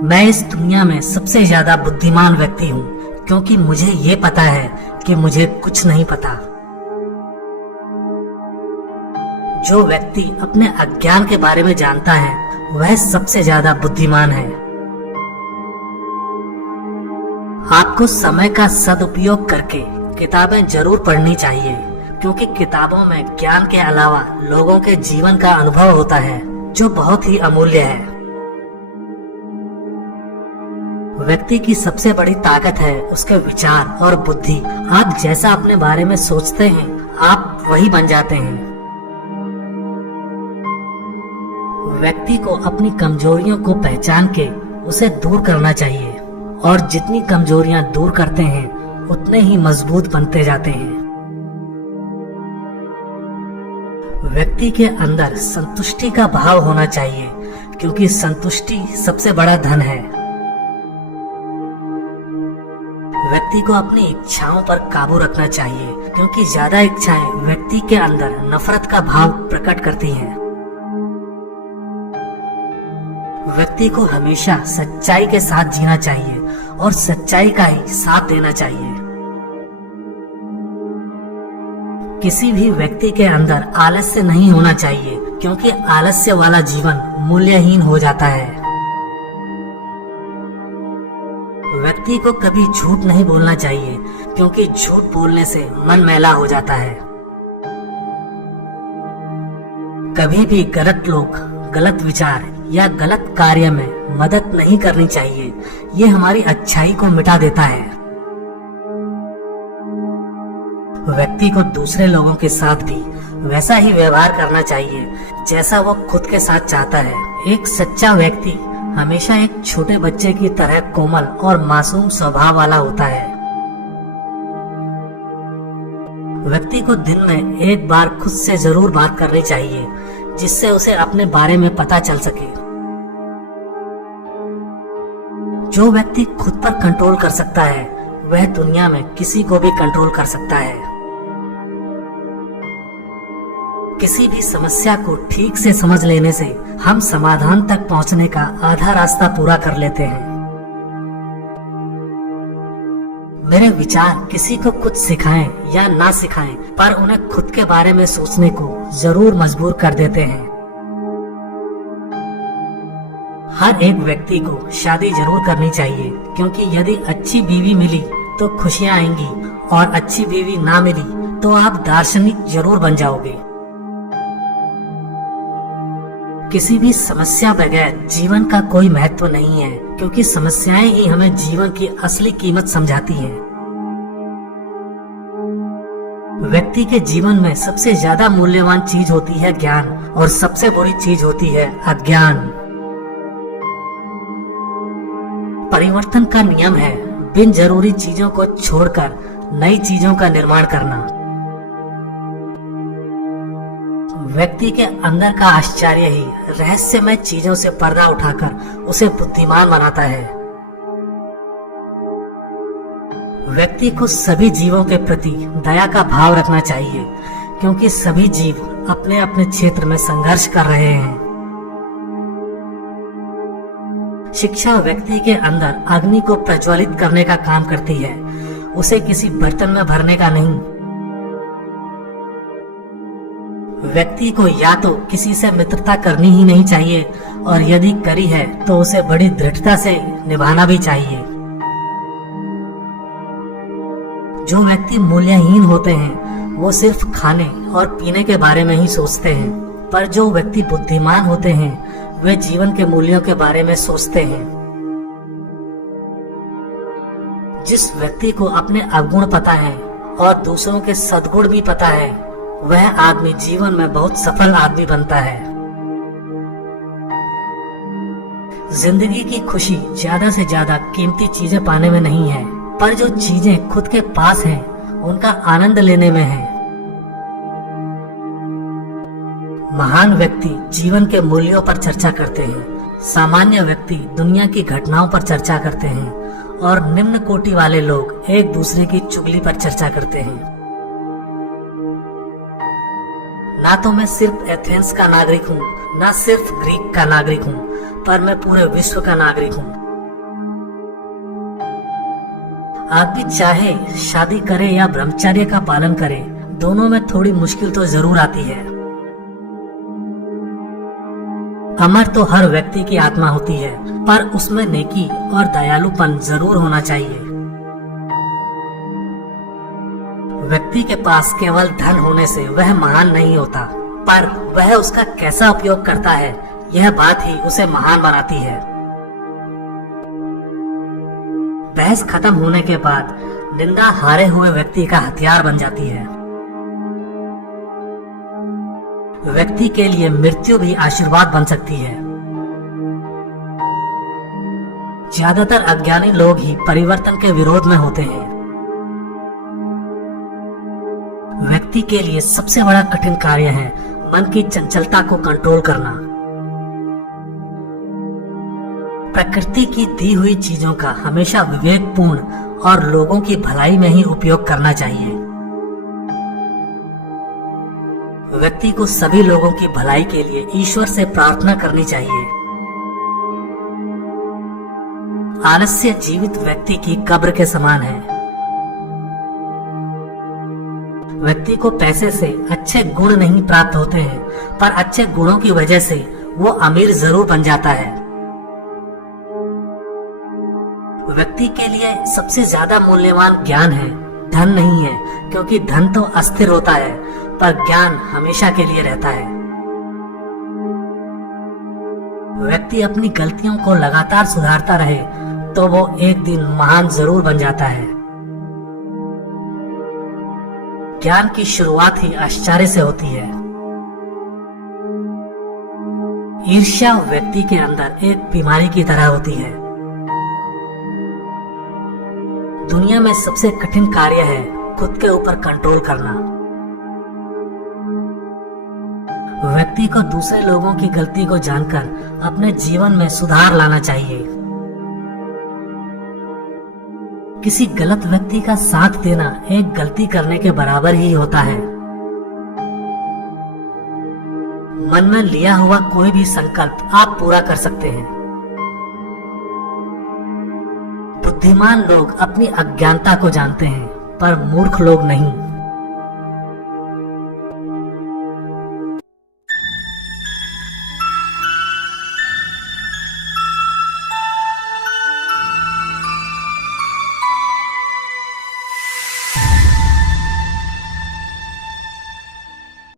मैं इस दुनिया में सबसे ज्यादा बुद्धिमान व्यक्ति हूँ, क्योंकि मुझे ये पता है कि मुझे कुछ नहीं पता। जो व्यक्ति अपने अज्ञान के बारे में जानता है वह सबसे ज्यादा बुद्धिमान है। आपको समय का सदुपयोग करके किताबें जरूर पढ़नी चाहिए, क्योंकि किताबों में ज्ञान के अलावा लोगों के जीवन का अनुभव होता है जो बहुत ही अमूल्य है। व्यक्ति की सबसे बड़ी ताकत है उसके विचार और बुद्धि। आप जैसा अपने बारे में सोचते हैं आप वही बन जाते हैं। व्यक्ति को अपनी कमजोरियों को पहचान के उसे दूर करना चाहिए, और जितनी कमजोरियां दूर करते हैं उतने ही मजबूत बनते जाते हैं। व्यक्ति के अंदर संतुष्टि का भाव होना चाहिए, क्योंकि संतुष्टि सबसे बड़ा धन है। व्यक्ति को अपनी इच्छाओं पर काबू रखना चाहिए, क्योंकि ज्यादा इच्छाएं व्यक्ति के अंदर नफरत का भाव प्रकट करती हैं। व्यक्ति को हमेशा सच्चाई के साथ जीना चाहिए और सच्चाई का ही साथ देना चाहिए। किसी भी व्यक्ति के अंदर आलस्य नहीं होना चाहिए, क्योंकि आलस्य वाला जीवन मूल्यहीन हो जाता है। व्यक्ति को कभी झूठ नहीं बोलना चाहिए, क्योंकि झूठ बोलने से मन मैला हो जाता है। कभी भी गलत लोग, गलत विचार या गलत कार्य में मदद नहीं करनी चाहिए। ये हमारी अच्छाई को मिटा देता है। व्यक्ति को दूसरे लोगों के साथ भी वैसा ही व्यवहार करना चाहिए जैसा वो खुद के साथ चाहता है। एक सच्चा व्यक्ति हमेशा एक छोटे बच्चे की तरह कोमल और मासूम स्वभाव वाला होता है। व्यक्ति को दिन में एक बार खुद से जरूर बात करनी चाहिए, जिससे उसे अपने बारे में पता चल सके। जो व्यक्ति खुद पर कंट्रोल कर सकता है वह दुनिया में किसी को भी कंट्रोल कर सकता है। किसी भी समस्या को ठीक से समझ लेने से हम समाधान तक पहुंचने का आधा रास्ता पूरा कर लेते हैं। मेरे विचार किसी को कुछ सिखाएं या ना सिखाएं, पर उन्हें खुद के बारे में सोचने को जरूर मजबूर कर देते हैं। हर एक व्यक्ति को शादी जरूर करनी चाहिए, क्योंकि यदि अच्छी बीवी मिली तो खुशियां आएंगी, और अच्छी बीवी ना मिली तो आप दार्शनिक जरूर बन जाओगे। किसी भी समस्या बगैर जीवन का कोई महत्व नहीं है, क्योंकि समस्याएं ही हमें जीवन की असली कीमत समझाती हैं। व्यक्ति के जीवन में सबसे ज्यादा मूल्यवान चीज होती है ज्ञान, और सबसे बुरी चीज होती है अज्ञान। परिवर्तन का नियम है बिन जरूरी चीजों को छोड़कर नई चीजों का निर्माण करना। व्यक्ति के अंदर का आश्चर्य ही रहस्यमय चीजों से पर्दा उठाकर उसे बुद्धिमान बनाता है। व्यक्ति को सभी जीवों के प्रति दया का भाव रखना चाहिए, क्योंकि सभी जीव अपने अपने क्षेत्र में संघर्ष कर रहे हैं। शिक्षा व्यक्ति के अंदर अग्नि को प्रज्वलित करने का काम करती है, उसे किसी बर्तन में भरने का नहीं। व्यक्ति को या तो किसी से मित्रता करनी ही नहीं चाहिए, और यदि करी है तो उसे बड़ी दृढ़ता से निभाना भी चाहिए। जो व्यक्ति मूल्यहीन होते हैं वो सिर्फ खाने और पीने के बारे में ही सोचते हैं, पर जो व्यक्ति बुद्धिमान होते हैं वे जीवन के मूल्यों के बारे में सोचते हैं। जिस व्यक्ति को अपने अवगुण पता है और दूसरों के सद्गुण भी पता है, वह आदमी जीवन में बहुत सफल आदमी बनता है। जिंदगी की खुशी ज्यादा से ज्यादा कीमती चीजें पाने में नहीं है, पर जो चीजें खुद के पास हैं, उनका आनंद लेने में है। महान व्यक्ति जीवन के मूल्यों पर चर्चा करते हैं, सामान्य व्यक्ति दुनिया की घटनाओं पर चर्चा करते हैं, और निम्न कोटि वाले लोग एक दूसरे की चुगली पर चर्चा करते हैं। ना तो मैं सिर्फ एथेंस का नागरिक हूँ, ना सिर्फ ग्रीक का नागरिक हूँ, पर मैं पूरे विश्व का नागरिक हूँ। आदमी चाहे शादी करे या ब्रह्मचर्य का पालन करे, दोनों में थोड़ी मुश्किल तो जरूर आती है। अमर तो हर व्यक्ति की आत्मा होती है, पर उसमें नेकी और दयालुपन जरूर होना चाहिए। व्यक्ति के पास केवल धन होने से वह महान नहीं होता, पर वह उसका कैसा उपयोग करता है, यह बात ही उसे महान बनाती है। बहस खत्म होने के बाद निंदा हारे हुए व्यक्ति का हथियार बन जाती है। व्यक्ति के लिए मृत्यु भी आशीर्वाद बन सकती है। ज्यादातर अज्ञानी लोग ही परिवर्तन के विरोध में होते हैं। व्यक्ति के लिए सबसे बड़ा कठिन कार्य है मन की चंचलता को कंट्रोल करना। प्रकृति की दी हुई चीजों का हमेशा विवेकपूर्ण और लोगों की भलाई में ही उपयोग करना चाहिए। व्यक्ति को सभी लोगों की भलाई के लिए ईश्वर से प्रार्थना करनी चाहिए। आलस्य जीवित व्यक्ति की कब्र के समान है। व्यक्ति को पैसे से अच्छे गुण नहीं प्राप्त होते हैं, पर अच्छे गुणों की वजह से वो अमीर जरूर बन जाता है। व्यक्ति के लिए सबसे ज्यादा मूल्यवान ज्ञान है, धन नहीं है, क्योंकि धन तो अस्थिर होता है, पर ज्ञान हमेशा के लिए रहता है। व्यक्ति अपनी गलतियों को लगातार सुधारता रहे तो वो एक दिन महान जरूर बन जाता है। ज्ञान की शुरुआत ही आश्चर्य से होती है। ईर्ष्या व्यक्ति के अंदर एक बीमारी की तरह होती है। दुनिया में सबसे कठिन कार्य है खुद के ऊपर कंट्रोल करना। व्यक्ति को दूसरे लोगों की गलती को जानकर अपने जीवन में सुधार लाना चाहिए। किसी गलत व्यक्ति का साथ देना एक गलती करने के बराबर ही होता है। मन में लिया हुआ कोई भी संकल्प आप पूरा कर सकते हैं। बुद्धिमान लोग अपनी अज्ञानता को जानते हैं, पर मूर्ख लोग नहीं।